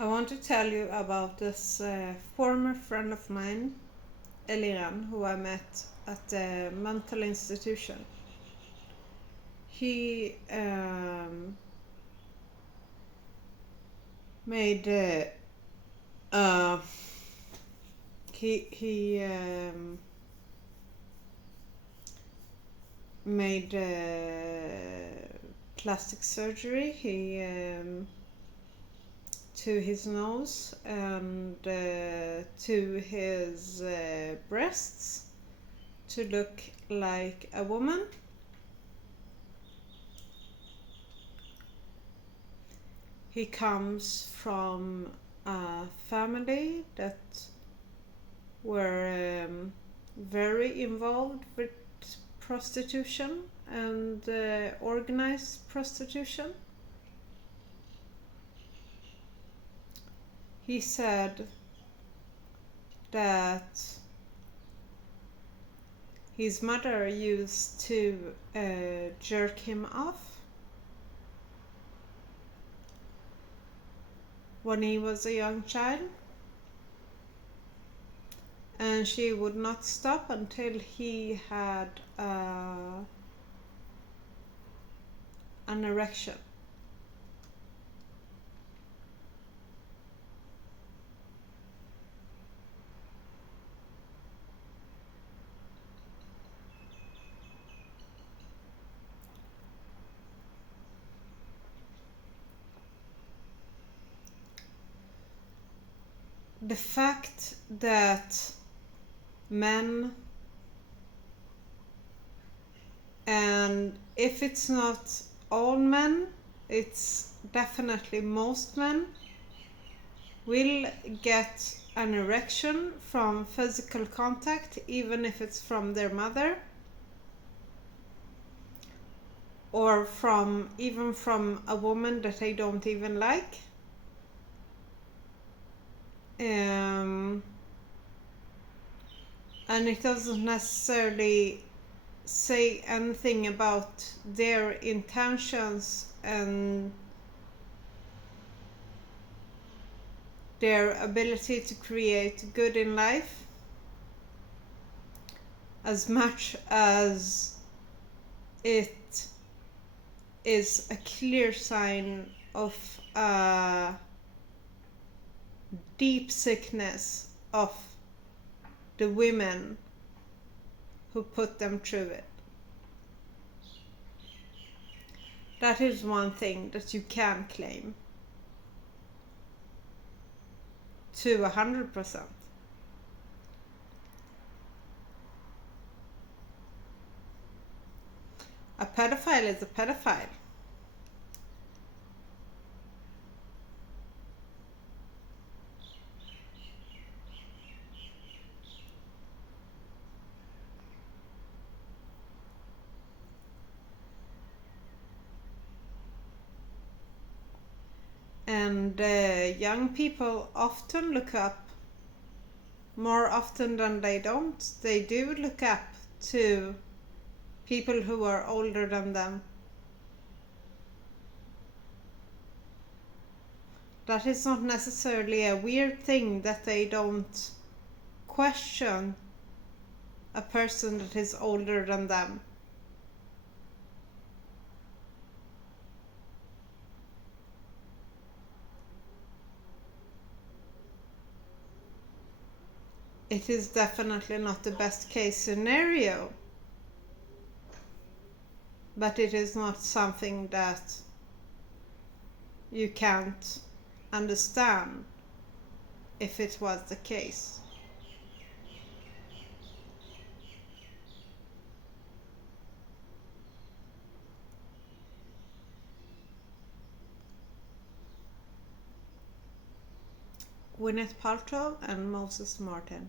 I want to tell you about this former friend of mine, Eliran, who I met at a mental institution. He made he made plastic surgery. He to his nose and to his breasts to look like a woman. He comes from a family that were very involved with prostitution and organized prostitution. He said that his mother used to jerk him off when he was a young child, and she would not stop until he had an erection. The fact that men, and if it's not all men, it's definitely most men, will get an erection from physical contact, even if it's from their mother or even from a woman that they don't even like. And it doesn't necessarily say anything about their intentions and their ability to create good in life, as much as it is a clear sign of deep sickness of the women who put them through it. That is one thing that you can claim to 100%. A pedophile is a pedophile. And young people often look up, more often than they don't, they do look up to people who are older than them. That is not necessarily a weird thing that they don't question a person that is older than them. It is definitely not the best case scenario, but it is not something that you can't understand if it was the case. Gwyneth Paltrow and Moses Martin.